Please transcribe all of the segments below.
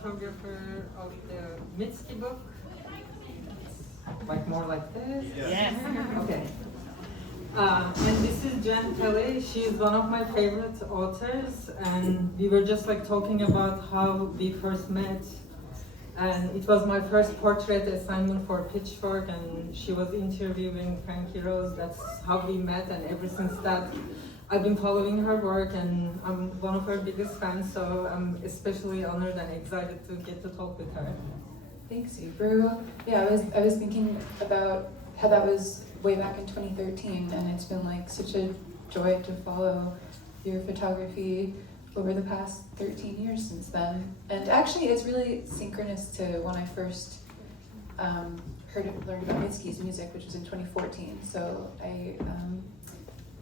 photographer of the Mitski book. Like more like this? Yes. Okay. And this is Jenn Pelly. She's one of my favorite authors, and we were just like talking about how we first met. And it was my first portrait assignment for Pitchfork, and she was interviewing Frankie Rose. That's how we met, and ever since that, I've been following her work, and I'm one of her biggest fans, so I'm especially honored and excited to get to talk with her. Thanks, Ebru. Yeah, I was thinking about how that was way back in 2013, and it's been like such a joy to follow your photography over the past 13 years since then. And actually, it's really synchronous to when I first learned about Mitski's music, which was in 2014. So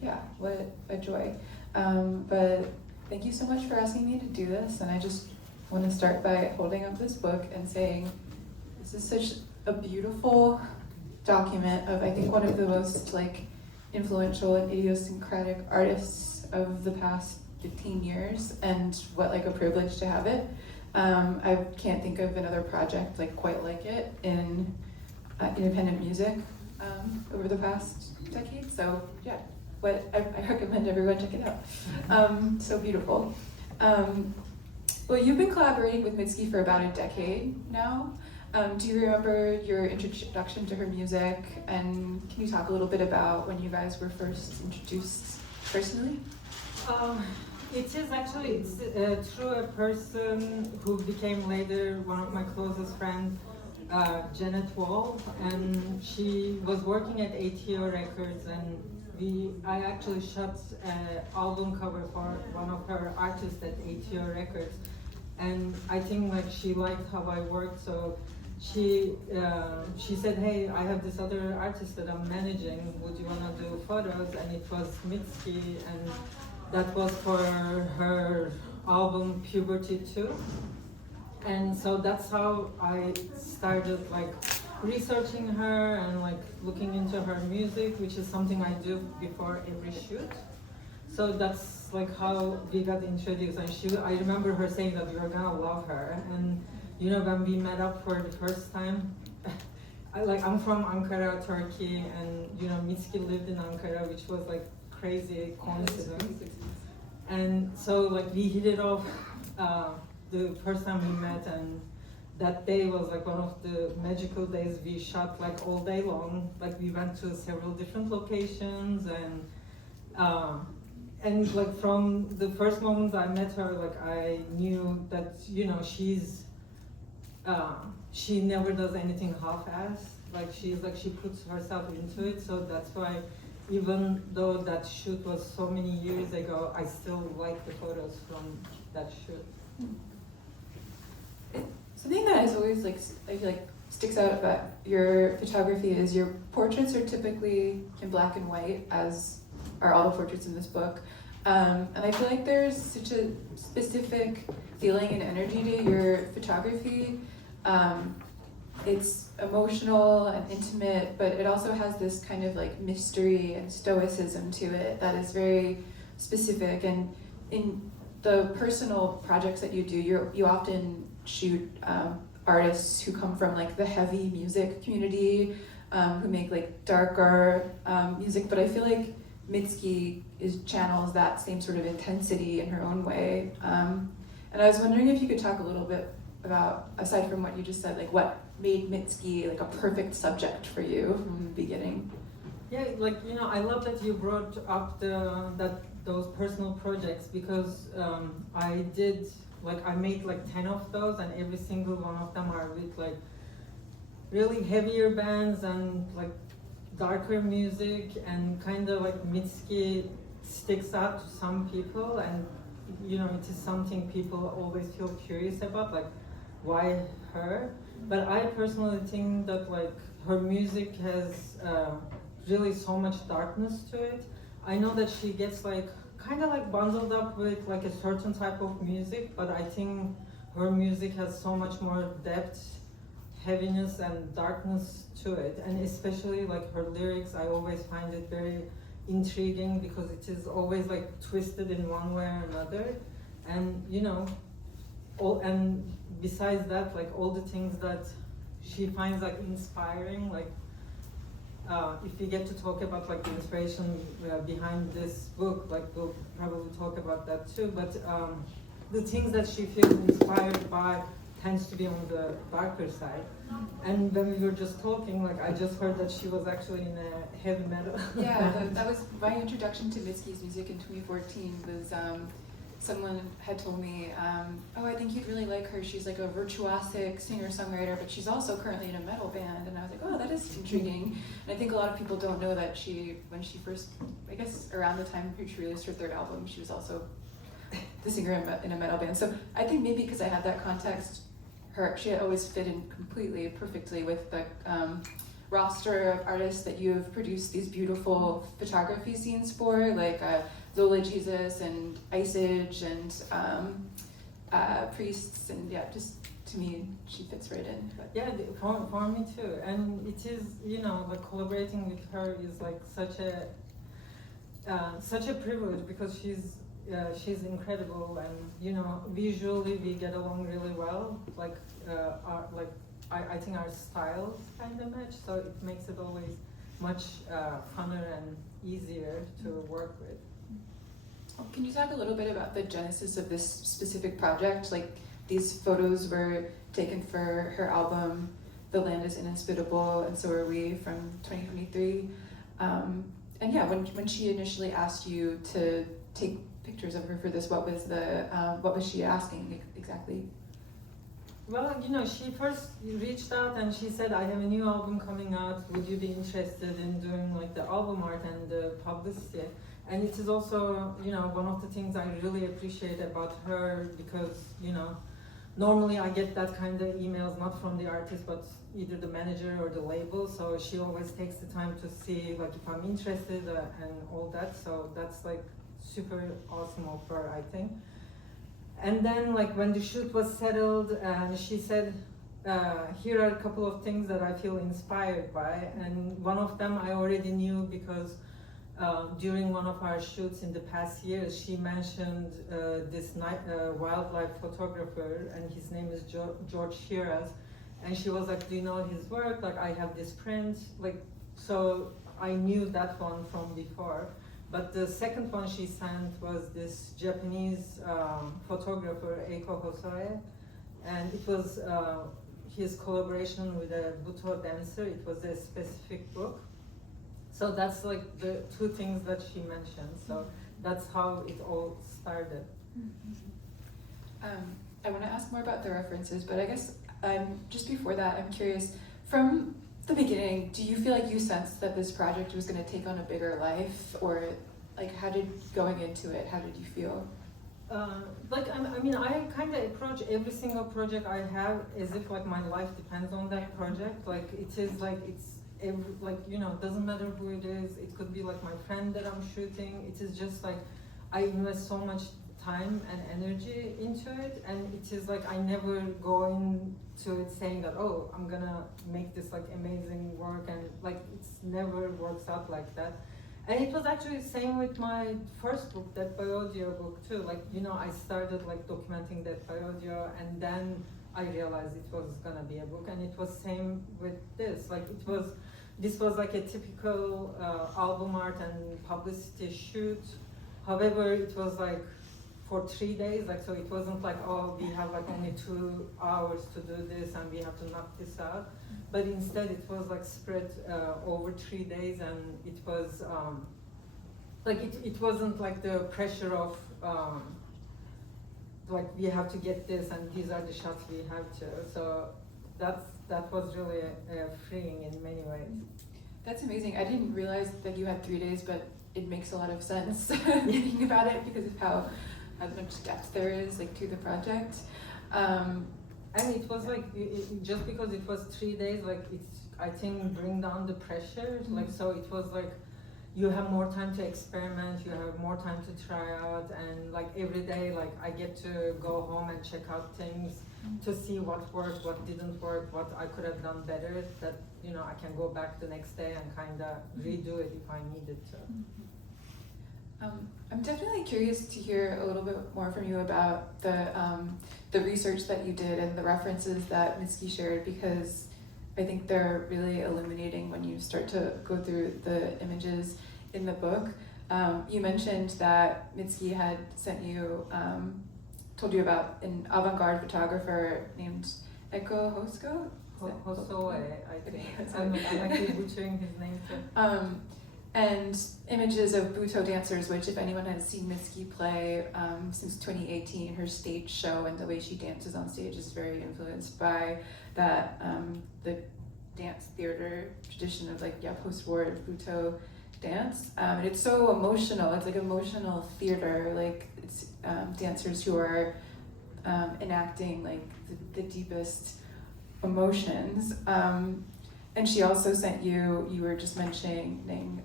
yeah, what a joy. But thank you so much for asking me to do this. And I just want to start by holding up this book and saying, this is such a beautiful document of, I think, one of the most like influential and idiosyncratic artists of the past 15 years, and what like a privilege to have it. I can't think of another project like quite like it in independent music over the past decade. So yeah, I recommend everyone check it out. So beautiful. Well, you've been collaborating with Mitski for about a decade now. Do you remember your introduction to her music, and can you talk a little bit about when you guys were first introduced personally? It is actually through a person who became later one of my closest friends, Janet Wall, and she was working at ATO Records, and I actually shot an album cover for one of her artists at ATO Records, and I think like she liked how I worked, so she said, hey, I have this other artist that I'm managing, would you want to do photos? And it was Mitski, and that was for her album Puberty 2. And so that's how I started like researching her and like looking into her music, which is something I do before every shoot. So that's like how we got introduced, and I remember her saying that you're gonna love her. And you know, when we met up for the first time, I'm from Ankara, Turkey, and you know, Mitski lived in Ankara, which was like crazy coincidence. And so like we hit it off the first time we met, and that day was like one of the magical days. We shot like all day long. Like we went to several different locations, and like from the first moment I met her, like I knew that, you know, she never does anything half-assed. Like she puts herself into it. So that's why, even though that shoot was so many years ago, I still like the photos from that shoot. Something that is always like, I feel like sticks out about your photography is your portraits are typically in black and white, as are all the portraits in this book. And I feel like there's such a specific feeling and energy to your photography. It's emotional and intimate, but it also has this kind of like mystery and stoicism to it that is very specific. And in the personal projects that you do, you often shoot artists who come from like the heavy music community, who make like darker music, but I feel like Mitski channels that same sort of intensity in her own way. And I was wondering if you could talk a little bit about, aside from what you just said, like what made Mitski like a perfect subject for you from the beginning? Yeah, like, you know, I love that you brought up those personal projects, because I made like 10 of those, and every single one of them are with like really heavier bands and like darker music, and kind of like Mitski sticks out to some people, and you know, it is something people always feel curious about, like why her? But I personally think that like her music has really so much darkness to it. I know that she gets like kind of like bundled up with like a certain type of music, but I think her music has so much more depth, heaviness, and darkness to it. And especially like her lyrics, I always find it very intriguing, because it is always like twisted in one way or another. And you know, and besides that, like all the things that she finds like inspiring, like if we get to talk about like the inspiration behind this book, like we'll probably talk about that too. But the things that she feels inspired by tends to be on the darker side. And when we were just talking, like I just heard that she was actually in a heavy metal. Yeah, that was my introduction to Mitski's music in 2014. Was someone had told me, oh, I think you'd really like her. She's like a virtuosic singer-songwriter, but she's also currently in a metal band. And I was like, oh, that is intriguing. And I think a lot of people don't know that when she first, I guess around the time she released her third album, she was also the singer in a metal band. So I think maybe because I had that context, she had always fit in completely, perfectly with the roster of artists that you have produced these beautiful photography scenes for, like Lola Jesus and Ice Age and Priests, and yeah, just to me, she fits right in. But. Yeah, for me too. And it is, you know, like collaborating with her is like such a privilege because she's incredible, and you know, visually we get along really well. Like, I think our styles kind of match, so it makes it always much funner and easier to work with. Can you talk a little bit about the genesis of this specific project? Like, these photos were taken for her album, The Land is Inhospitable, and So Are We, from 2023. And yeah, when she initially asked you to take pictures of her for this, what was she asking exactly? Well, you know, she first reached out and she said, I have a new album coming out. Would you be interested in doing like the album art and the publicity? And it is also, you know, one of the things I really appreciate about her because, you know, normally I get that kind of emails, not from the artist, but either the manager or the label. So she always takes the time to see like if I'm interested and all that. So that's like super awesome of her, I think. And then like when the shoot was settled, and she said, here are a couple of things that I feel inspired by. And one of them I already knew because during one of our shoots in the past years, she mentioned this wildlife photographer, and his name is George Shiraz. And she was like, do you know his work? Like, I have this print. Like, so I knew that one from before. But the second one she sent was this Japanese photographer, Eiko Hosoe, and it was his collaboration with a Buto dancer. It was a specific book. So that's like the two things that she mentioned. So that's how it all started. I want to ask more about the references, but I guess just before that, I'm curious, from the beginning, do you feel like you sensed that this project was going to take on a bigger life, or like going into it, how did you feel? I mean, I kind of approach every single project I have as if like my life depends on that project. Like it is like you know, doesn't matter who it is. It could be like my friend that I'm shooting. It is just like I invest so much time and energy into it, and it is like I never go into it saying that, oh, I'm gonna make this like amazing work, and like it's never works out like that. And it was actually the same with my first book, Death by Audio book too. Like, you know, I started like documenting Death by Audio, and then I realized it was gonna be a book, and it was same with this. Like this was like a typical album art and publicity shoot. However, it was like for 3 days, like, so it wasn't like, oh, we have like only 2 hours to do this and we have to knock this out. But instead it was like spread over 3 days, and it was like it wasn't like the pressure of like we have to get this and these are the shots we have to. So that was really freeing in many ways. That's amazing. I didn't realize that you had 3 days, but it makes a lot of sense thinking about it because of how much depth there is like to the project. And it was like, just because it was 3 days, like it's, I think, bring down the pressure. Like, so it was like, you have more time to experiment, you have more time to try out, and like every day, like I get to go home and check out things to see what worked, what didn't work, what I could have done better, that, you know, I can go back the next day and kind of redo it if I needed to. I'm definitely curious to hear a little bit more from you about the research that you did and the references that Mitski shared, because I think they're really illuminating when you start to go through the images in the book. You mentioned that Mitski had sent you, told you about an avant-garde photographer named Eko Hosko? Hosoe, I think. I'm actually butchering his name too. And images of Buto dancers, which if anyone has seen Mitski play since 2018, her stage show and the way she dances on stage is very influenced by that, the dance theater tradition of like, yeah, post-war Buto dance. And it's so emotional, it's like emotional theater, like it's dancers who are enacting like the deepest emotions. And she also sent you, you were just mentioning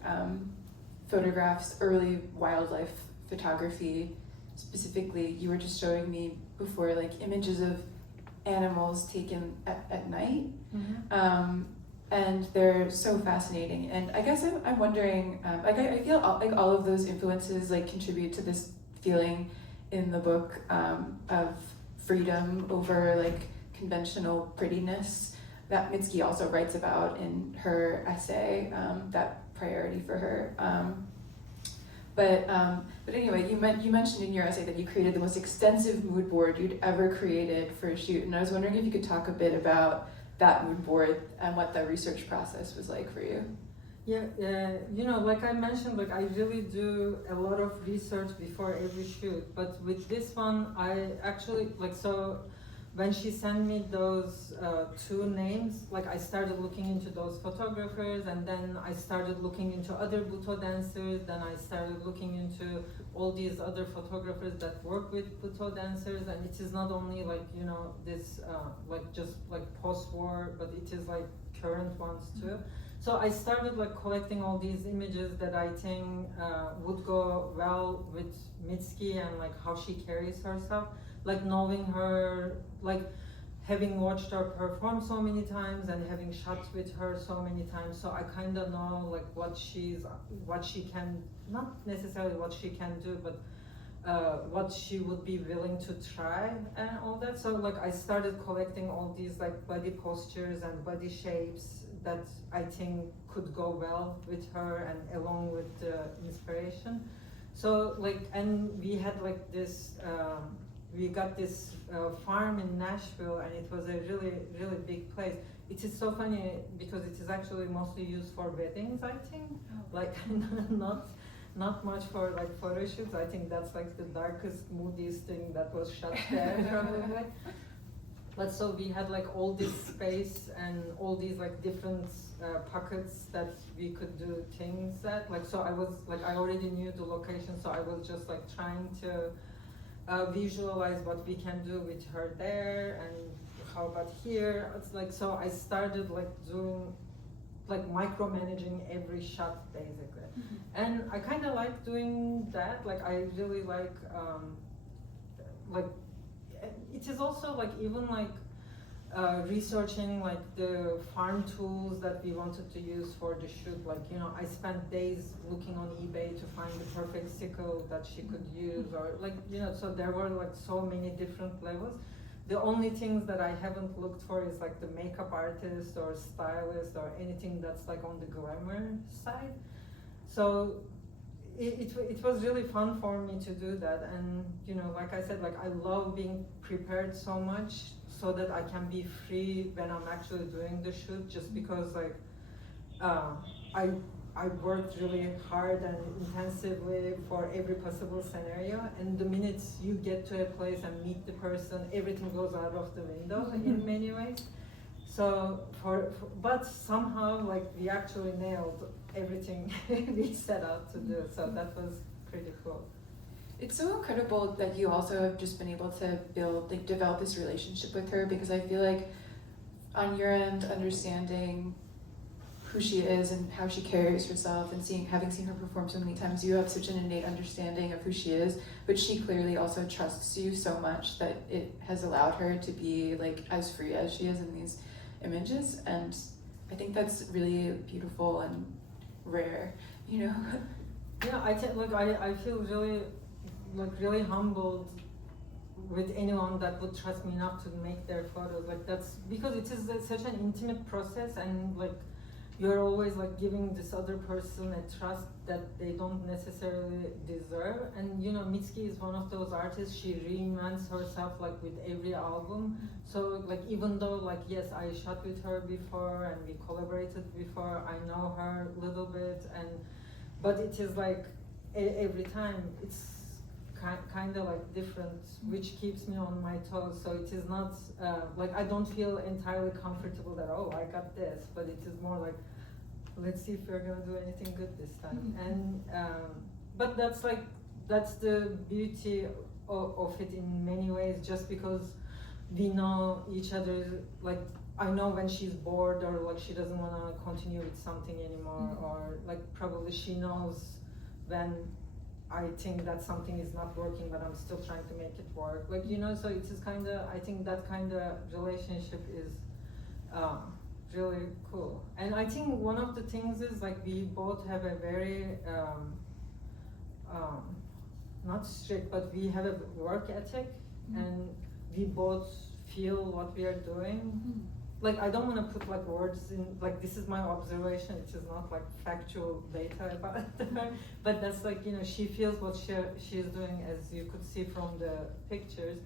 photographs, early wildlife photography. Specifically, you were just showing me before like images of animals taken at night. Mm-hmm. And they're so fascinating. And I guess I'm wondering, like I feel like all of those influences like contribute to this feeling in the book of freedom over like conventional prettiness that Mitski also writes about in her essay, that priority for her. But anyway, you mentioned in your essay that you created the most extensive mood board you'd ever created for a shoot, and I was wondering if you could talk a bit about that mood board and what the research process was like for you. Yeah, you know, like I mentioned, like I really do a lot of research before every shoot, but with this one, I actually, like, so when she sent me those two names, like I started looking into those photographers, and then I started looking into other Buto dancers, then I started looking into all these other photographers that work with Buto dancers, and it is not only like, you know, this like just like post-war, but it is like current ones too. So I started like collecting all these images that I think would go well with Mitski and like how she carries herself. Like knowing her, like having watched her perform so many times and having shot with her so many times, so I kind of know like what she can, not necessarily what she can do, but what she would be willing to try and all that. So like I started collecting all these like body postures and body shapes that I think could go well with her and along with the inspiration. So like, and we had like this, we got this farm in Nashville, and it was a really, really big place. It is so funny because it is actually mostly used for weddings, I think. Like not much for like photo shoots. I think that's like the darkest, moodiest thing that was shot there probably. But so we had like all this space and all these like different pockets that we could do things at. Like, so I was like, I already knew the location, so I was just like trying to visualize what we can do with her there, and how about here. It's like, so I started like doing like micromanaging every shot basically. Mm-hmm. And I kind of like doing that. Like I really like it is also like even like researching like the farm tools that we wanted to use for the shoot. Like, you know, I spent days looking on eBay to find the perfect sickle that she could use, or like, you know, so there were like so many different levels. The only things that I haven't looked for is like the makeup artist or stylist or anything that's like on the glamour side. So it was really fun for me to do that. And, you know, like I said, like I love being prepared so much so that I can be free when I'm actually doing the shoot, just because like I worked really hard and intensively for every possible scenario, and the minute you get to a place and meet the person, everything goes out of the window in many ways. So but somehow like we actually nailed everything we set out to do, so that was pretty cool. It's so incredible that you also have just been able to develop this relationship with her, because I feel like on your end, understanding who she is and how she carries herself, and having seen her perform so many times, you have such an innate understanding of who she is, but she clearly also trusts you so much that it has allowed her to be like as free as she is in these images. And I think that's really beautiful and rare, you know. Yeah, I feel really humbled with anyone that would trust me enough to make their photos. Like that's because it is such an intimate process, and like you're always like giving this other person a trust that they don't necessarily deserve. And you know, Mitski is one of those artists. She reinvents herself like with every album. So like even though like yes, I shot with her before and we collaborated before, I know her a little bit, and but it is like every time it's kind of like different, which keeps me on my toes. So it is not like I don't feel entirely comfortable that oh I got this, but it is more like let's see if we're gonna do anything good this time. And but that's the beauty of it in many ways, just because we know each other. Like I know when she's bored or like she doesn't want to continue with something anymore, or like probably she knows when I think that something is not working, but I'm still trying to make it work. Like, you know, so it is kind of, I think that kind of relationship is really cool. And I think one of the things is like we both have a very, not strict, but we have a work ethic, and we both feel what we are doing. Like I don't want to put like words in, like this is my observation, it is not like factual data about her, but that's like, you know, she feels what she is doing, as you could see from the pictures,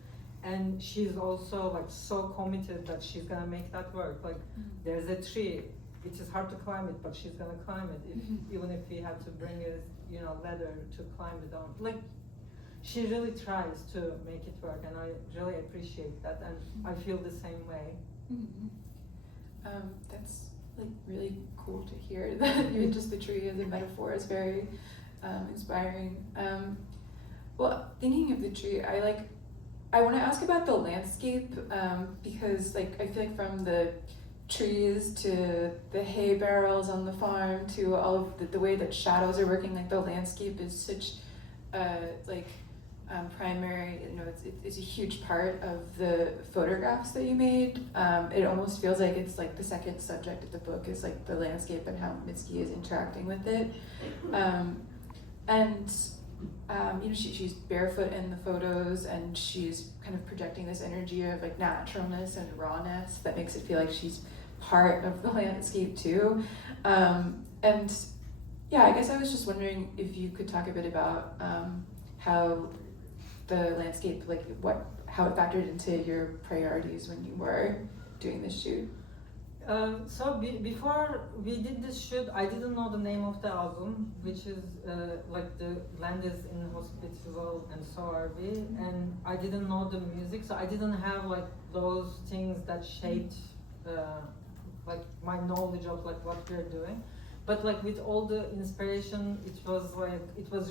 and she's also like so committed that she's gonna make that work. Like there's a tree, it is hard to climb it, but she's gonna climb it, even if we have to bring a, you know, ladder to climb it down. Like she really tries to make it work, and I really appreciate that, and I feel the same way. That's like really cool to hear that even just the tree as a metaphor is very inspiring. Well, thinking of the tree, I want to ask about the landscape, because like I feel like from the trees to the hay barrels on the farm to all of the way that shadows are working, like the landscape is such primary, you know, it's a huge part of the photographs that you made. It almost feels like it's like the second subject of the book is like the landscape and how Mitski is interacting with it. You know, she's barefoot in the photos, and she's kind of projecting this energy of like naturalness and rawness that makes it feel like she's part of the landscape too. And yeah, I guess I was just wondering if you could talk a bit about how the landscape, like how it factored into your priorities when you were doing this shoot. Before we did this shoot, I didn't know the name of the album, which is like the land is in hospital and so are we, and I didn't know the music, so I didn't have like those things that shaped like my knowledge of like what we're doing. But like with all the inspiration, it was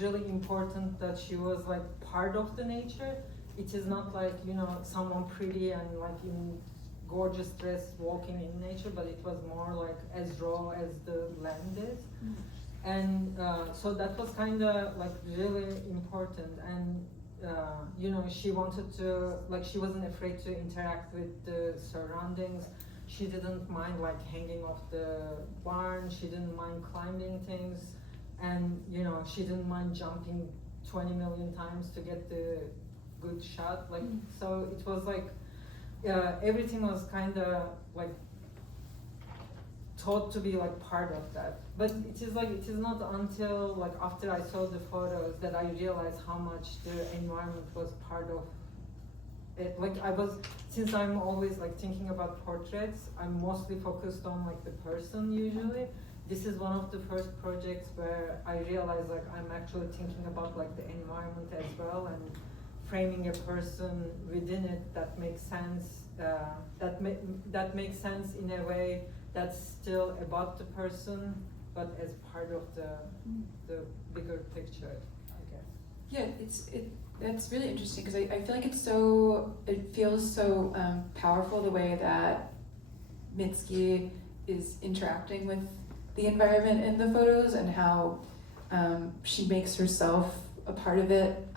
really important that she was like part of the nature. It is not like, you know, someone pretty and like in gorgeous dress walking in nature, but it was more like as raw as the land is. And so that was kind of like really important. And you know, she wanted to, like, she wasn't afraid to interact with the surroundings. She didn't mind like hanging off the barn. She didn't mind climbing things, and you know, she didn't mind jumping 20 million times to get the good shot. Like so, it was like everything was kind of like taught to be like part of that. But it is not until like after I saw the photos that I realized how much the environment was part of it. Like since I'm always like thinking about portraits, I'm mostly focused on like the person usually. This is one of the first projects where I realized like I'm actually thinking about like the environment as well, and framing a person within it that makes sense, that makes sense in a way that's still about the person, but as part of the bigger picture, I guess. Yeah, that's really interesting, because I feel like it feels so powerful the way that Mitski is interacting with the environment in the photos, and how she makes herself a part of it.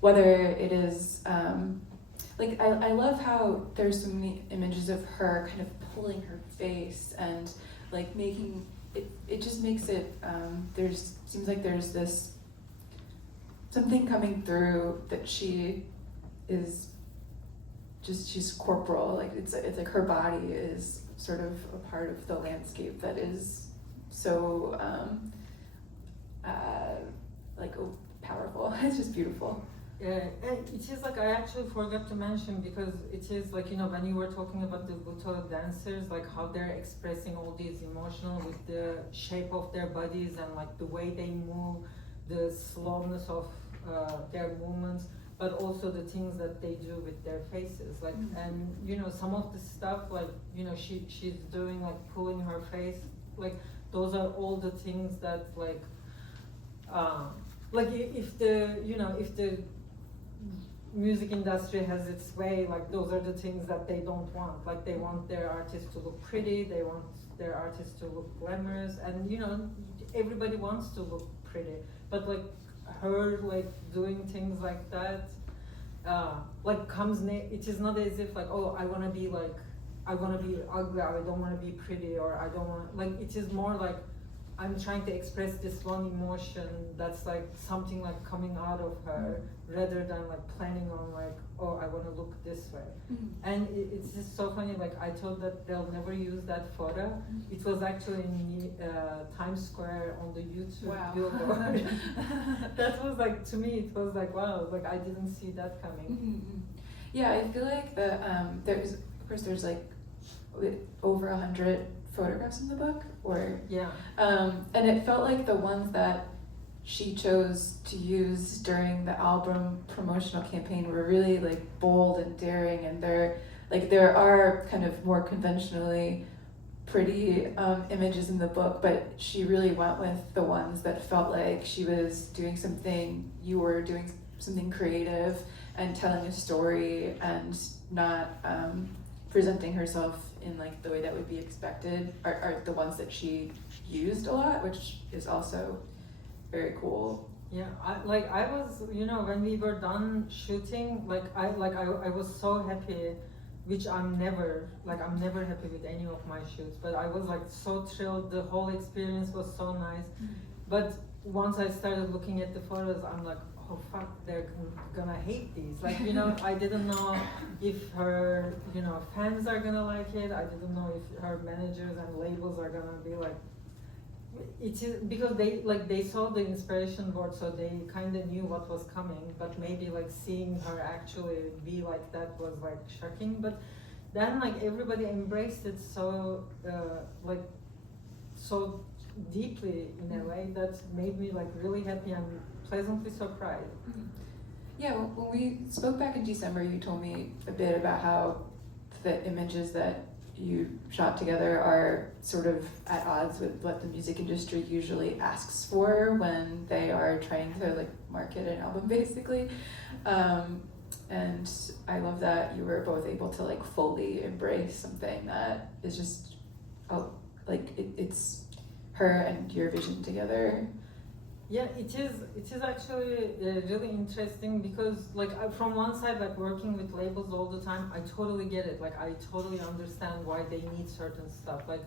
Whether it is, like I love how there's so many images of her kind of pulling her face and like making it just makes it, seems like there's this, something coming through that she is just, she's corporal, like it's like her body is sort of a part of the landscape that is so like powerful. It's just beautiful. Yeah, and it is like I actually forgot to mention, because it is like, you know, when you were talking about the Buto dancers, like how they're expressing all these emotional with the shape of their bodies and like the way they move, the slowness of their movements, but also the things that they do with their faces, like, and you know, some of the stuff, like, you know, she's doing like pulling her face, like those are all the things that like if the, you know, if the music industry has its way, like those are the things that they don't want. Like they want their artists to look pretty, they want their artists to look glamorous, and you know, everybody wants to look pretty. But like her like doing things like that, like it is not as if like, oh, I wanna be like, I wanna be ugly, I don't wanna be pretty, or I don't want, like it is more like I'm trying to express this one emotion that's like something like coming out of her, rather than like planning on like, oh, I want to look this way. And it's just so funny, like I thought that they'll never use that photo. It was actually in Times Square on the YouTube billboard. That was like, to me it was like, wow, like I didn't see that coming. Yeah, I feel like there's, of course there's like over 100 photographs in the book, or and it felt like the ones that she chose to use during the album promotional campaign were really like bold and daring, and there are kind of more conventionally pretty images in the book, but she really went with the ones that felt like she was doing something, you were doing something creative and telling a story, and not presenting herself in like the way that would be expected, are the ones that she used a lot, which is also very cool. Yeah, I was, you know, when we were done shooting, I was so happy, which I'm never happy with any of my shoots, but I was like so thrilled. The whole experience was so nice. But once I started looking at the photos, I'm like, oh fuck, they're gonna hate these. Like, you know, I didn't know if her, you know, fans are gonna like it. I didn't know if her managers and labels are gonna be like, it is because they saw the inspiration board, so they kind of knew what was coming, but maybe like seeing her actually be like that was like shocking. But then like everybody embraced it so so deeply in a way that made me like really happy and pleasantly surprised. Yeah, when we spoke back in December, you told me a bit about how the images that you shot together are sort of at odds with what the music industry usually asks for when they are trying to like market an album, basically. And I love that you were both able to like fully embrace something that is just it's her and your vision together. Yeah, it is actually really interesting, because like from one side, like working with labels all the time, I totally get it. Like I totally understand why they need certain stuff. Like,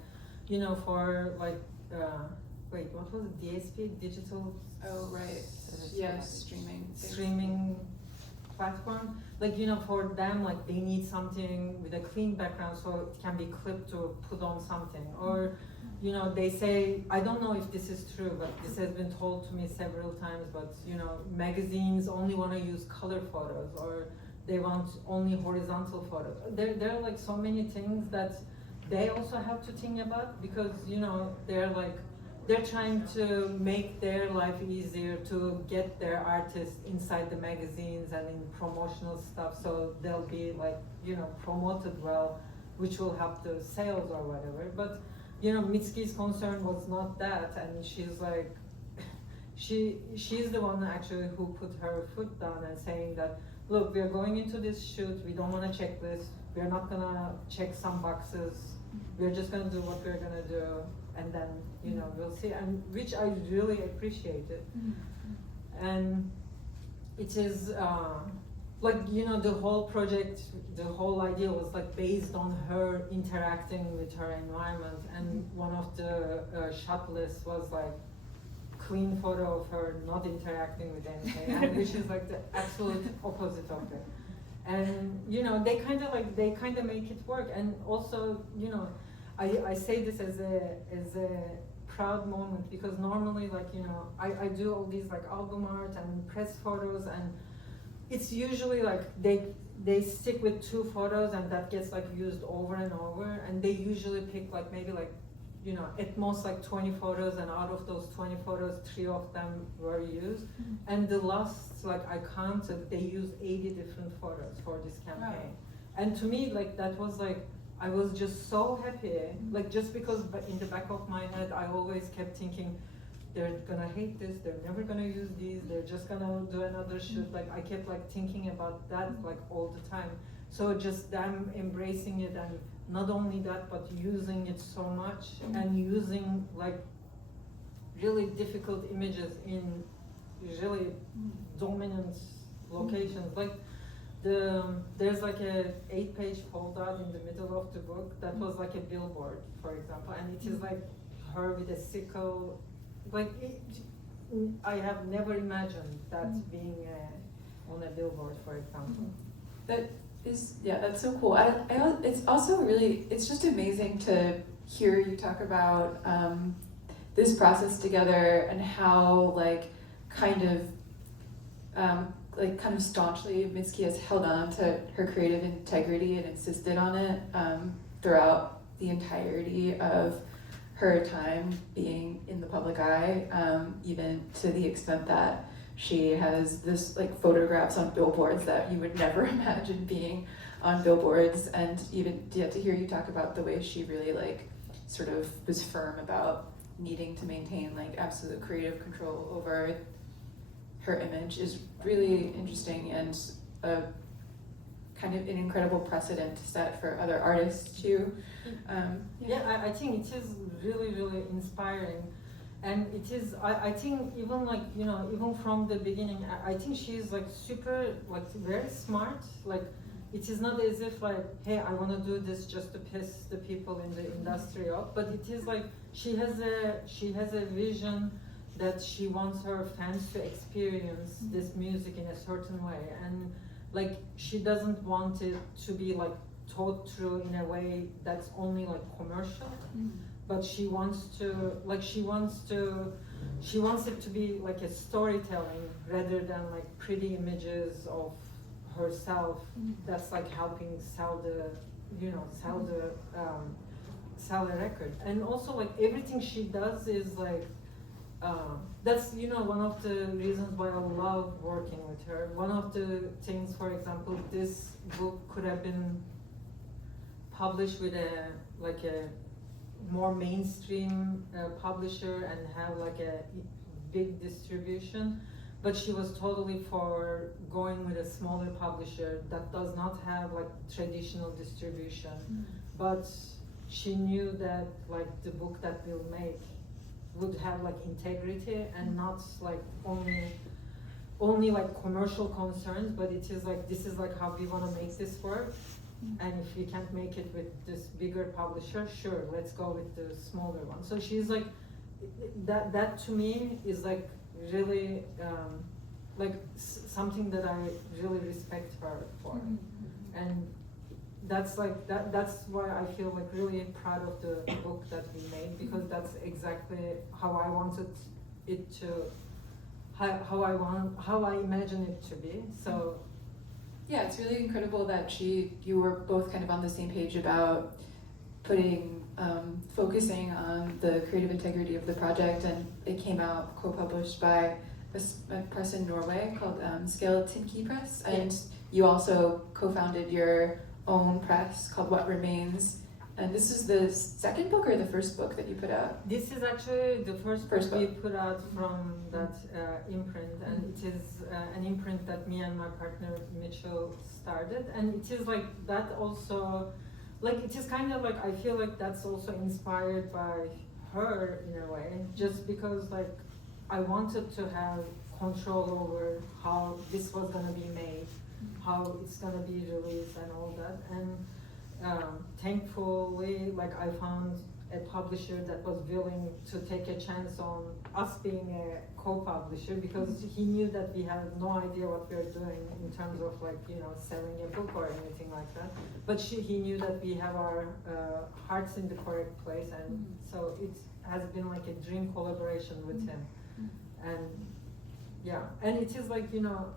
you know, for like wait, what was it? DSP, digital? Oh right. Yes, streaming platform. Like, you know, for them, like they need something with a clean background so it can be clipped to put on something. Or, you know, they say, I don't know if this is true, but this has been told to me several times, but you know, magazines only want to use color photos, or they want only horizontal photos. There are like so many things that they also have to think about, because, you know, they're trying to make their life easier to get their artists inside the magazines and in promotional stuff, so they'll be like, you know, promoted well, which will help the sales or whatever. But you know, Mitski's concern was not that, and she's like, she's the one actually who put her foot down and saying that, look, we are going into this shoot, we don't want a checklist, we're not gonna check some boxes, we're just gonna do what we're gonna do, and then, you know, we'll see, and which I really appreciated. And it is like, you know, the whole project, the whole idea was like based on her interacting with her environment, and one of the shot lists was like clean photo of her not interacting with anything, and which is like the absolute opposite of it. And you know, they kind of make it work. And also, you know, I say this as a proud moment, because normally, like, you know, I do all these like album art and press photos, and it's usually like they stick with 2 photos and that gets like used over and over, and they usually pick like maybe like, you know, at most like 20 photos, and out of those 20 photos 3 of them were used. And the last, like, I counted, they used 80 different photos for this campaign. Wow. And to me, like, that was like, I was just so happy, like, just because in the back of my head I always kept thinking, they're gonna hate this, they're never gonna use these, they're just gonna do another shoot. Like, I kept like thinking about that like all the time. So just them embracing it, and not only that, but using it so much, and using like really difficult images in really dominant locations. Like there's like a 8-page foldout in the middle of the book that was like a billboard, for example, and it is like her with a sickle. Like, I have never imagined that being on a billboard, for example. That is, yeah, that's so cool. It's also really, it's just amazing to hear you talk about this process together, and how like kind of staunchly Mitski has held on to her creative integrity and insisted on it throughout the entirety of her time being in the public eye, even to the extent that she has this like photographs on billboards that you would never imagine being on billboards. And even to hear you talk about the way she really like sort of was firm about needing to maintain like absolute creative control over her image is really interesting, and a kind of an incredible precedent to set for other artists too. I think it is really, really inspiring. And it is, I think even like, you know, even from the beginning, I think she is like super, like very smart. Like, it is not as if like, hey, I want to do this just to piss the people in the industry off, but it is like, she has a vision that she wants her fans to experience this music in a certain way. And like, she doesn't want it to be like taught through in a way that's only like commercial. But she wants it to be like a storytelling rather than like pretty images of herself that's like helping sell a record. And also like everything she does is like that's, you know, one of the reasons why I love working with her. One of the things, for example, this book could have been published with a more mainstream publisher and have like a big distribution, but she was totally for going with a smaller publisher that does not have like traditional distribution. But she knew that like the book that we'll make would have like integrity and not like only like commercial concerns, but it is like, this is like how we want to make this work. And if we can't make it with this bigger publisher, sure, let's go with the smaller one. So she's like, that to me is like really something that I really respect her for. And that's like, that's why I feel like really proud of the book that we made, because that's exactly how I wanted it to, how I imagine it to be. So yeah, it's really incredible that you were both kind of on the same page about focusing on the creative integrity of the project, and it came out co-published by a press in Norway called Tinky Press, and you also co-founded your own press called What Remains. And this is the second book or the first book that you put out? This is actually the first book we put out from that imprint, and it is an imprint that me and my partner Mitchell started, and it is like that also, like it is kind of like, I feel like that's also inspired by her in a way, just because like I wanted to have control over how this was gonna be made. how it's gonna be released and all that. And thankfully, like I found a publisher that was willing to take a chance on us being a co-publisher, because he knew that we had no idea what we were doing in terms of like, you know, selling a book or anything like that. But he knew that we have our hearts in the correct place, and so it has been like a dream collaboration with him. And yeah, and it is like, you know,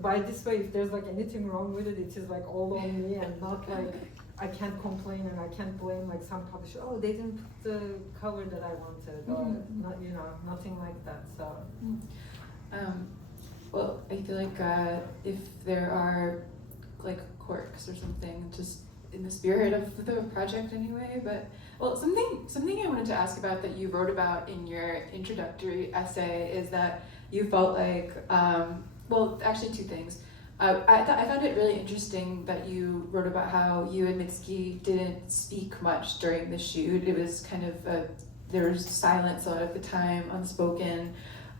by this way, if there's like anything wrong with it, it is like all on me, and not like I can't complain and I can't blame like some publisher, oh, they didn't put the cover that I wanted, or not, you know, nothing like that. So well, I feel like if there are like quirks or something, just in the spirit of the project anyway, but well, something I wanted to ask about that you wrote about in your introductory essay is that you felt like well, actually two things. I found it really interesting that you wrote about how you and Mitski didn't speak much during the shoot. It was kind of there was silence a lot of the time, unspoken,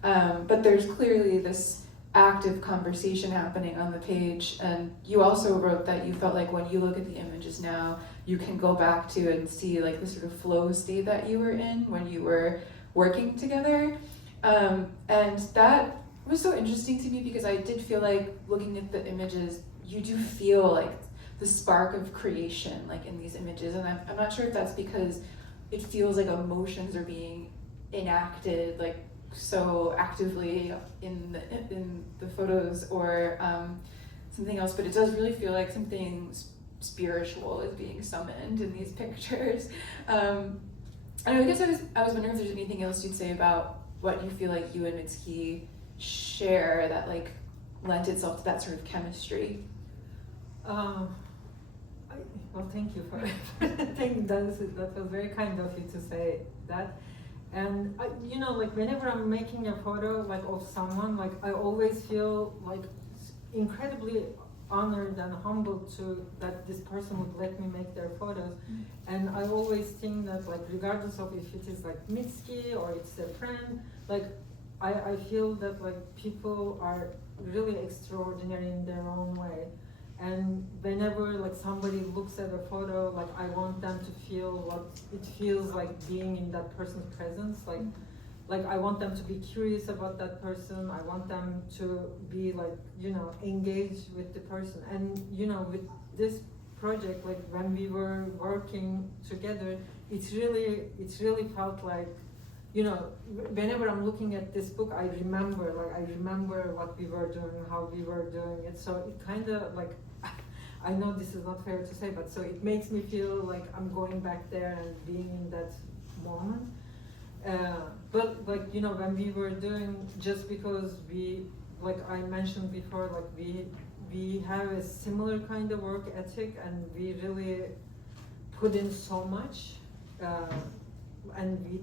but there's clearly this active conversation happening on the page. And you also wrote that you felt like when you look at the images now, you can go back to and see like the sort of flow state that you were in when you were working together, and that was so interesting to me, because I did feel like looking at the images, you do feel like the spark of creation like in these images, and I'm not sure if that's because it feels like emotions are being enacted like so actively in the photos, or something else, but it does really feel like something spiritual is being summoned in these pictures. And I guess I was wondering if there's anything else you'd say about what you feel like you and Mitski share that like lent itself to that sort of chemistry. Well, thank you for thank that was very kind of you to say that. And you know, like whenever I'm making a photo like of someone, like I always feel like incredibly honored and humbled to that this person would let me make their photos. And I always think that like regardless of if it is like Mitski or it's a friend, like I feel that like people are really extraordinary in their own way, and whenever like somebody looks at a photo, like I want them to feel what it feels like being in that person's presence. Like I want them to be curious about that person. I want them to be like, you know, engaged with the person. And you know, with this project, like when we were working together, it's really felt like, you know, whenever I'm looking at this book, I remember what we were doing, how we were doing it. So it kind of like, I know this is not fair to say, but so it makes me feel like I'm going back there and being in that moment. But like, you know, when we were doing, just because we, like I mentioned before, like we have a similar kind of work ethic, and we really put in so much, and we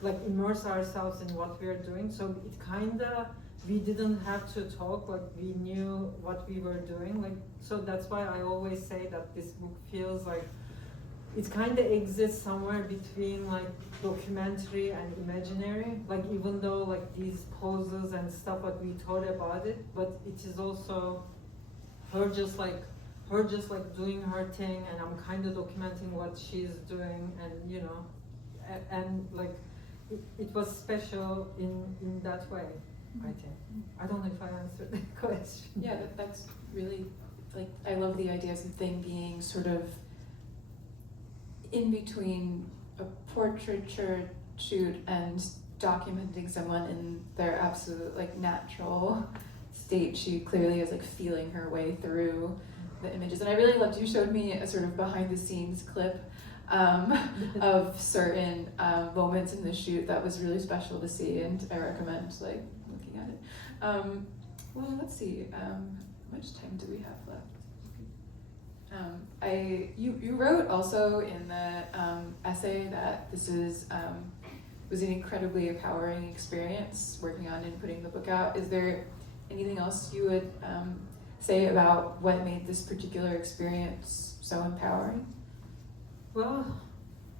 like immerse ourselves in what we are doing. So it kinda, we didn't have to talk, like we knew what we were doing. Like, so that's why I always say that this book feels like it kinda exists somewhere between like documentary and imaginary. Like even though like these poses and stuff, like we thought about it, but it is also her just like doing her thing, and I'm kinda documenting what she's doing, and you know, and like it was special in that way, I think. I don't know if I answered the question. Yeah, that's really, like, I love the idea of something being sort of in between a portraiture shoot and documenting someone in their absolute, like, natural state. She clearly is, like, feeling her way through the images. And I really loved, you showed me a sort of behind the scenes clip of certain moments in the shoot that was really special to see, and I recommend like looking at it. Well, let's see, how much time do we have left? You wrote also in the essay that this was an incredibly empowering experience working on and putting the book out. Is there anything else you would say about what made this particular experience so empowering? Well,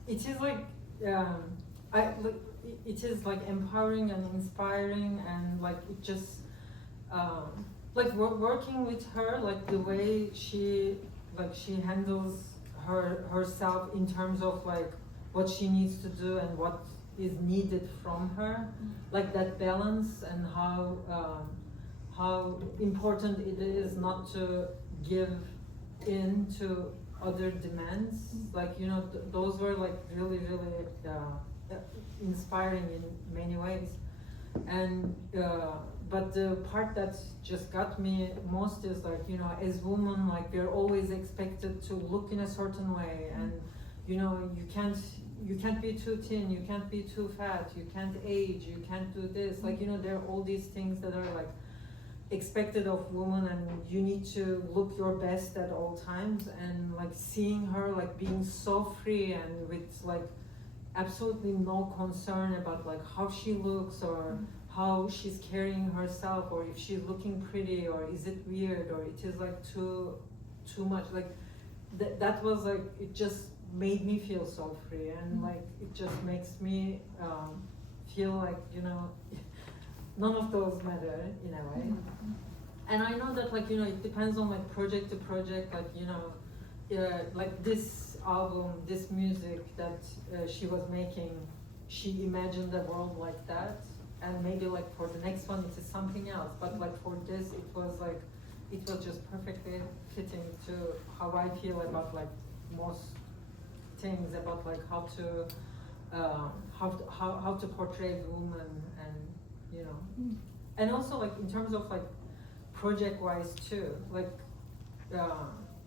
it is like it is like empowering and inspiring, and like it just like working with her, like the way she handles herself in terms of like what she needs to do and what is needed from her, like that balance, and how important it is not to give in to other demands. Like, you know, those were like really inspiring in many ways. And but the part that just got me most is like, you know, as women, like we're always expected to look in a certain way, and you know, you can't be too thin, you can't be too fat, you can't age, you can't do this. Like, you know, there are all these things that are like expected of women, and you need to look your best at all times. And like seeing her like being so free and with like absolutely no concern about like how she looks or how she's carrying herself, or if she's looking pretty, or is it weird, or it is like too much, like that was like, it just made me feel so free. And like it just makes me feel like, you know, none of those matter in a way. And I know that, like, you know, it depends on like project to project, like, you know, like this album, this music that she was making, she imagined the world like that, and maybe like for the next one it is something else, but like for this it was like, it was just perfectly fitting to how I feel about like most things, about like how to portray women, and you know, and also like in terms of like project wise too, like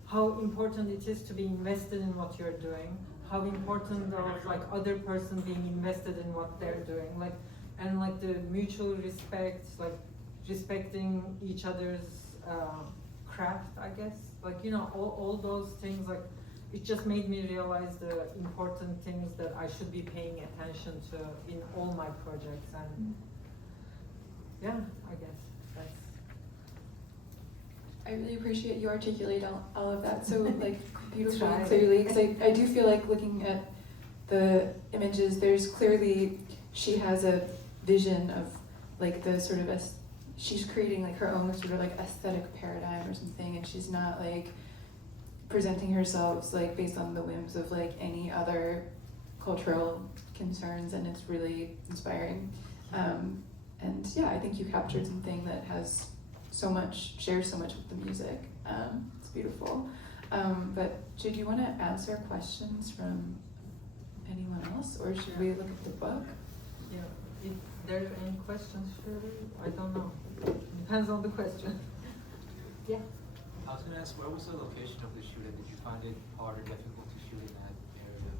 how important it is to be invested in what you're doing, how important of like other person being invested in what they're doing, like, and like the mutual respect, like respecting each other's craft, I guess, like, you know, all those things, like it just made me realize the important things that I should be paying attention to in all my projects. And yeah, I guess that's. I really appreciate you articulate all of that so like beautifully and clearly, because I do feel like looking at the images, there's clearly, she has a vision of like the sort of she's creating like her own sort of like aesthetic paradigm or something, and she's not like presenting herself like based on the whims of like any other cultural concerns, and it's really inspiring. And yeah, I think you captured something that has shares so much with the music. It's beautiful. But do you want to answer questions from anyone else, or should we look at the book? Yeah, if there's any questions, surely, I don't know. Depends on the question. Yeah. I was going to ask, where was the location of the shoot, and did you find it hard or difficult to shoot in that area?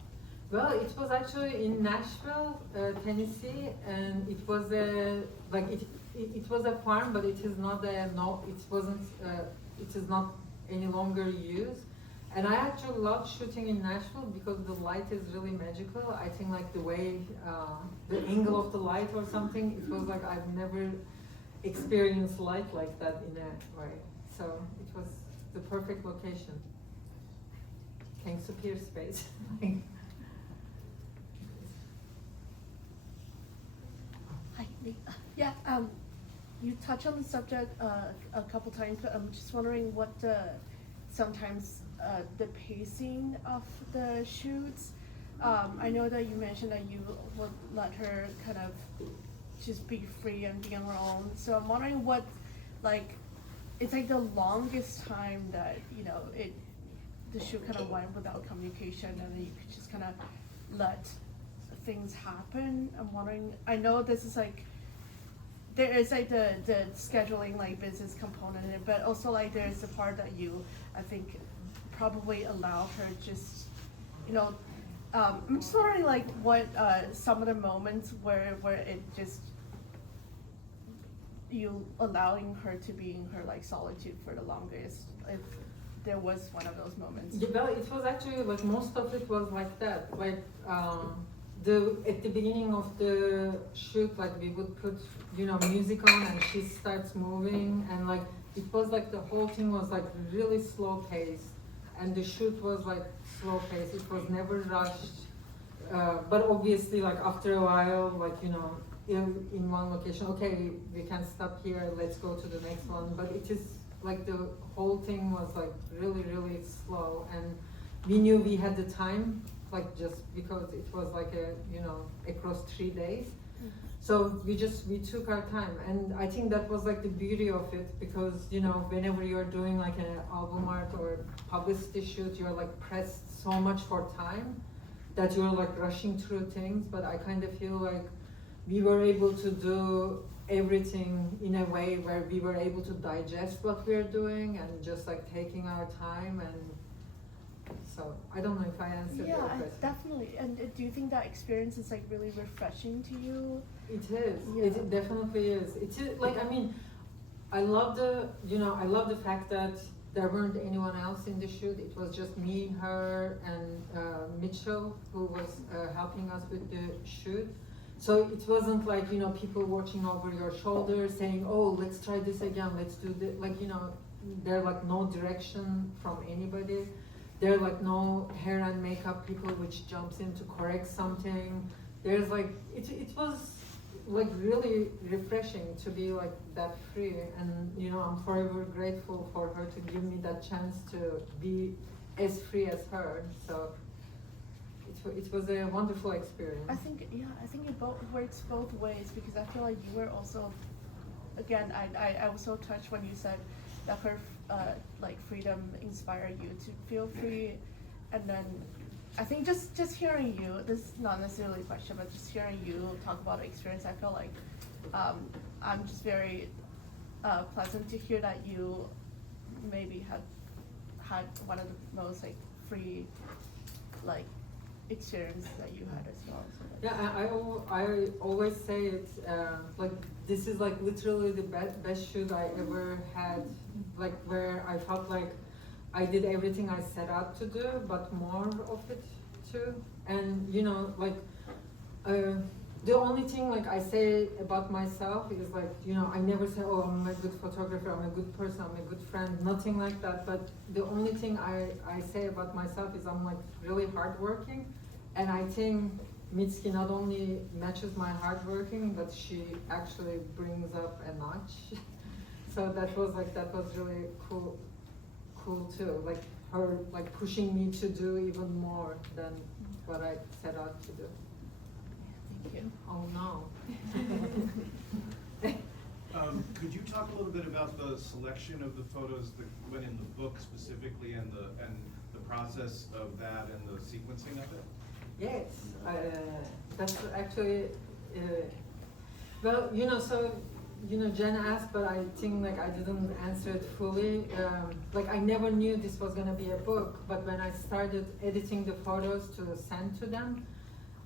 Well, it was actually in Nashville, Tennessee, and it was a like it was a farm, but it is not it is not any longer used. And I actually love shooting in Nashville because the light is really magical. I think like the way, the angle of the light or something, it was like I've never experienced light like that in a way. So it was the perfect location. Thanks to Peer Space. Hi, Lee. Yeah, you touched on the subject a couple times, but I'm just wondering what sometimes the pacing of the shoots. I know that you mentioned that you would let her kind of just be free and be on her own. So I'm wondering what, like, it's like the longest time that, you know, the shoot kind of went without communication, and then you could just kind of let things happen. I'm wondering, I know this is like, there is like the scheduling like business component in it, but also like there's the part that you, I think, probably allow her just, you know, I'm just wondering like what some of the moments where it just, you allowing her to be in her like solitude for the longest, if there was one of those moments. Yeah, well, it was actually like most of it was like that. Like at the beginning of the shoot, like we would put, you know, music on and she starts moving, and like it was like the whole thing was like really slow paced, and the shoot was like slow paced. It was never rushed, but obviously like after a while, like, you know, in one location, okay, we can stop here, let's go to the next one, but it is like the whole thing was like really, really slow, and we knew we had the time, like just because it was like a, you know, across 3 days. So we took our time, and I think that was like the beauty of it, because you know, whenever you're doing like an album art or publicity shoot, you're like pressed so much for time that you're like rushing through things. But I kind of feel like we were able to do everything in a way where we were able to digest what we're doing and just like taking our time. And so I don't know if I answered your question. Definitely. And do you think that experience is like really refreshing to you? It is. Yeah. It definitely is. It is like, I mean, I love the fact that there weren't anyone else in the shoot. It was just me, her, and Mitchell, who was helping us with the shoot. So it wasn't like, you know, people watching over your shoulder saying, oh, let's try this again, let's do this. Like, you know, there's like no direction from anybody. There are like no hair and makeup people which jumps in to correct something. There's like, it was like really refreshing to be like that free. And you know, I'm forever grateful for her to give me that chance to be as free as her. So it was a wonderful experience. I think it works both ways, because I feel like you were also, again, I was so touched when you said that her like freedom inspired you to feel free. And then I think just hearing you, this is not necessarily a question, but just hearing you talk about the experience, I feel like I'm just very pleasant to hear that you maybe had one of the most like free like experience that you had as well. So Yeah, I always say it's like this is like literally the best shoot I ever had, like where I felt like I did everything I set out to do, but more of it too. And you know, like the only thing like I say about myself is like, you know, I never say, oh, I'm a good photographer, I'm a good person, I'm a good friend, nothing like that. But the only thing I say about myself is I'm like really hardworking. And I think Mitski not only matches my hardworking, but she actually brings up a notch. So that was really cool too. Like her like pushing me to do even more than what I set out to do. thank you. Oh no. Could you talk a little bit about the selection of the photos that went in the book specifically, and the process of that and the sequencing of it? Yes, that's actually, well, you know, so, you know, Jen asked, but I think like I didn't answer it fully. Like I never knew this was gonna be a book, but when I started editing the photos to send to them,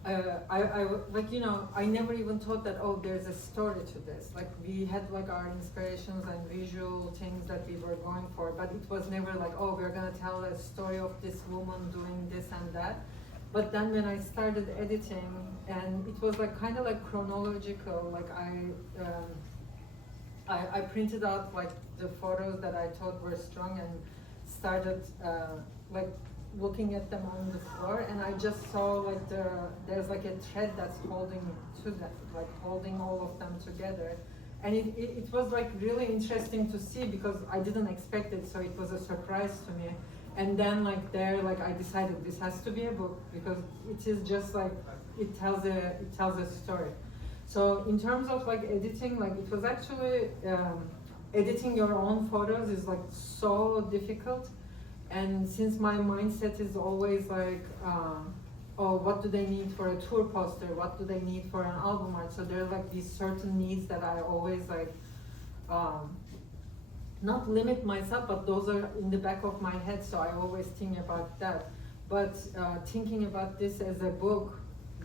I like, you know, I never even thought that, oh, there's a story to this. Like we had like our inspirations and visual things that we were going for, but it was never like, oh, we're gonna tell a story of this woman doing this and that. But then when I started editing, and it was like kind of like chronological, like I printed out like the photos that I thought were strong and started like looking at them on the floor, and I just saw like there's like a thread that's holding to them, like holding all of them together. And it was like really interesting to see, because I didn't expect it, so it was a surprise to me. And then like I decided this has to be a book, because it is just like it tells a story. So in terms of like editing, like it was actually editing your own photos is like so difficult. And since my mindset is always like, oh, what do they need for a tour poster? What do they need for an album art? So there are like these certain needs that I always like not limit myself, but those are in the back of my head, so I always think about that. But thinking about this as a book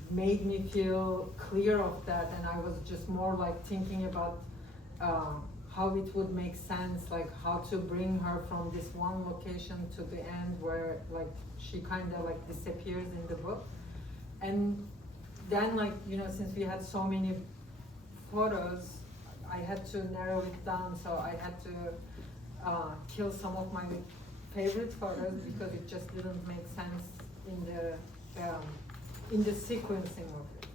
made me feel clear of that, and I was just more like thinking about how it would make sense, like how to bring her from this one location to the end where like she kind of like disappears in the book. And then like, you know, since we had so many photos, I had to narrow it down, so I had to kill some of my favorite photos because it just didn't make sense in the sequencing of it.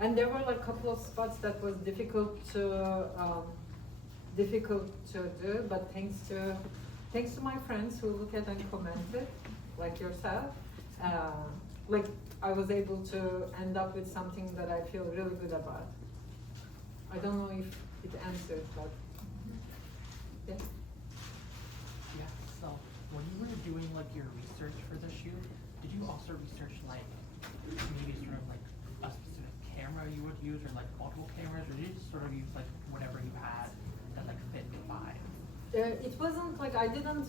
And there were like a couple of spots that was difficult to do, but thanks to my friends who look at and commented, like yourself, like I was able to end up with something that I feel really good about. I don't know if it answered, but yeah. Yeah, so when you were doing like your research for the shoot, did you also research like maybe sort of like a specific camera you would use or like multiple cameras, or did you just sort of use like whatever you had that like fit the vibe? It wasn't like I didn't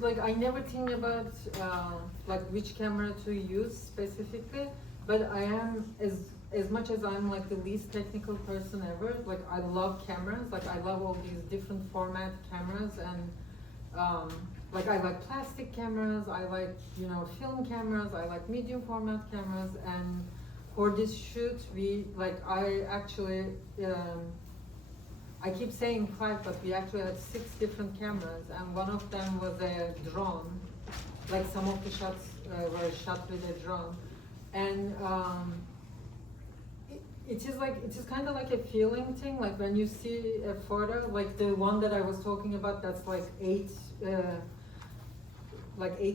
like I never think about like which camera to use specifically, but I am as much as I'm like the least technical person ever. Like I love cameras, like I love all these different format cameras, and like I like plastic cameras, I like film cameras, I like medium format cameras, and for this shoot I actually. I keep saying 5, but we actually had 6 different cameras, and one of them was a drone. Like some of the shots were shot with a drone, and it is kind of like a feeling thing. Like when you see a photo, like the one that I was talking about, that's like 8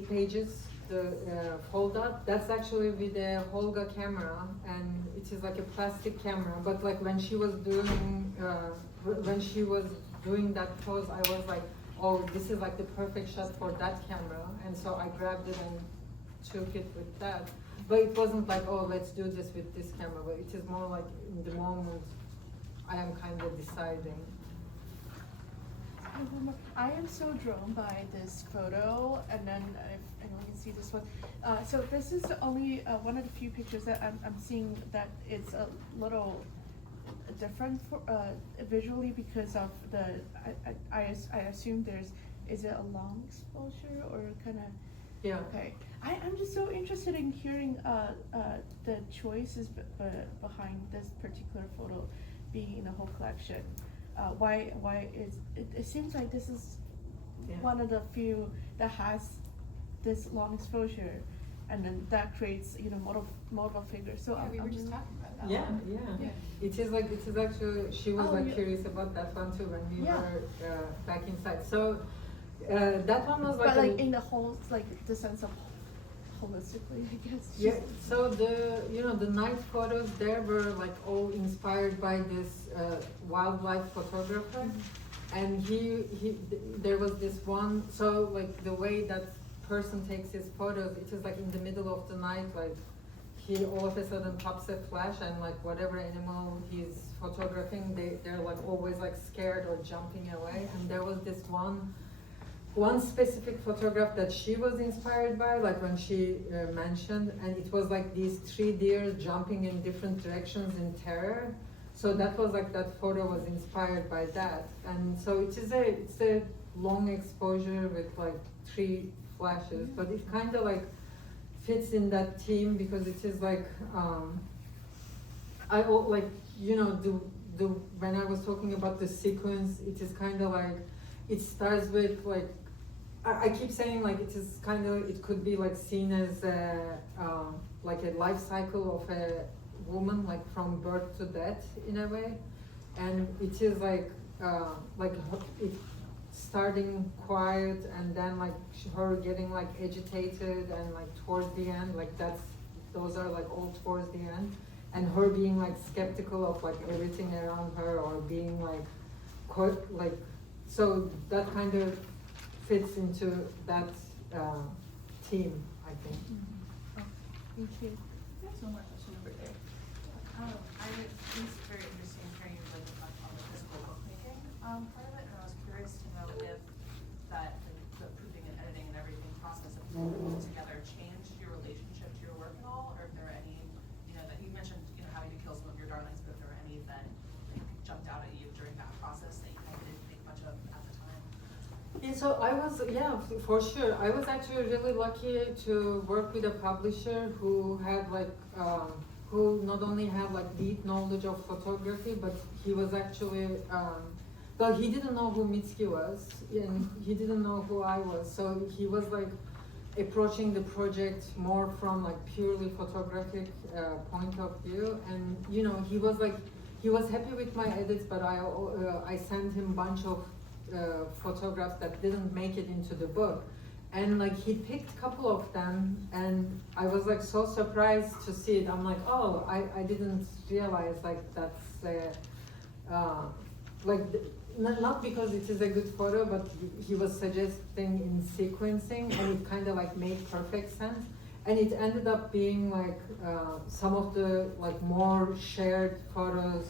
pages. The fold up, that's actually with a Holga camera, and it is like a plastic camera. But like when she was doing that pose, I was like, oh, this is like the perfect shot for that camera, and so I grabbed it and took it with that. But it wasn't like, oh, let's do this with this camera. But it is more like in the moment, I am kind of deciding. I am so drawn by this photo, and then if anyone can see this one. So this is only one of the few pictures that I'm seeing that it's a little different for, visually because of the, I assume is it a long exposure or kind of? Yeah. Okay. I'm just so interested in hearing the choices behind this particular photo being in the whole collection. Why it seems like this is one of the few that has this long exposure, and then that creates multiple figures. So we were just talking about that. Yeah, one. yeah. It is actually, she was curious about that one too when we were back inside. So that one was like. But like in the whole, like the sense of holistically, I guess. Yeah. So the night photos there were like all inspired by this wildlife photographer, and there was this one. So like the way that person takes his photos, it is like in the middle of the night, like he all of a sudden pops a flash, and like whatever animal he's photographing, they're like always like scared or jumping away. And there was this one specific photograph that she was inspired by, like when she mentioned, and it was like these 3 deer jumping in different directions in terror. So that was like, that photo was inspired by that. And so it's a long exposure with like 3 flashes, but it kind of like fits in that theme because it is like, when I was talking about the sequence, it is kind of like, it starts with like, I keep saying like it could be like seen as like a life cycle of a woman, like from birth to death in a way, and it is like it starting quiet and then like her getting like agitated and like towards the end, like those are like all towards the end, and her being like skeptical of like everything around her, or being like so that kind of fits into that theme, I think. Thank you. There's one more question over there. It's very interesting hearing you like talk on the physical bookmaking part of it, and I was curious to know if that the proofing and editing and everything process of putting it together changed your relationship to your work at all, or if there are any, that you mentioned, having to kill some of your darlings, but if there were any that like jumped out at you during that process that you kind of didn't think much of at the time. Yeah, so I was, for sure. I was actually really lucky to work with a publisher who had like, who not only had like deep knowledge of photography, but he was actually, well, he didn't know who Mitski was, and he didn't know who I was. So he was like approaching the project more from like purely photographic point of view, and you know, he was happy with my edits, but I sent him a bunch of photographs that didn't make it into the book, and like he picked a couple of them, and I was like so surprised to see it. I'm like, oh, I didn't realize like that's not because it is a good photo, but he was suggesting in sequencing, and it kind of like made perfect sense. And it ended up being like some of the like more shared photos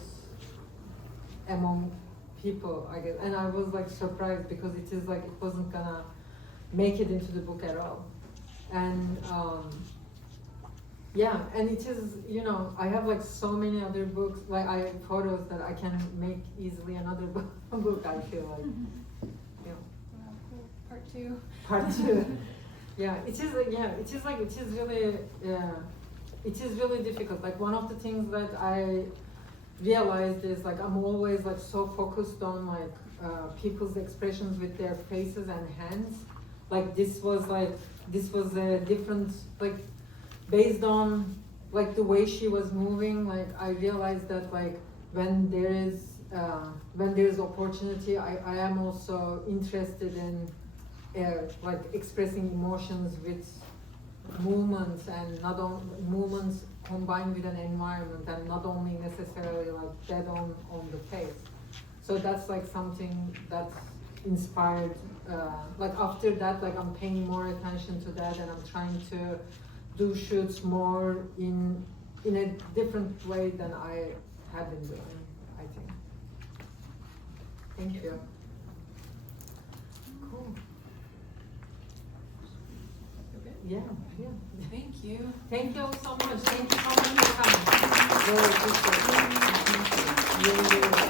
among people, I guess. And I was like surprised because it is like it wasn't gonna make it into the book at all. And yeah, and it is, you know, I have like so many other books, like photos that I can make easily another book, I feel like. Yeah. Wow, cool. Part 2. Part 2. Yeah, it is really difficult. Like one of the things that I realized is like I'm always like so focused on like people's expressions with their faces and hands. Like this was a different, like based on like the way she was moving, like I realized that like when there is opportunity, I am also interested in like expressing emotions with movements, and not only movements combined with an environment, and not only necessarily like dead on the face. So that's like something that inspired, like after that, like I'm paying more attention to that, and I'm trying to do shoots more in a different way than I have been doing, I think. Thank you. Cool. Yeah, yeah. Thank you. Thank you all so much. Thank you so much for coming. Really appreciate it. Really, really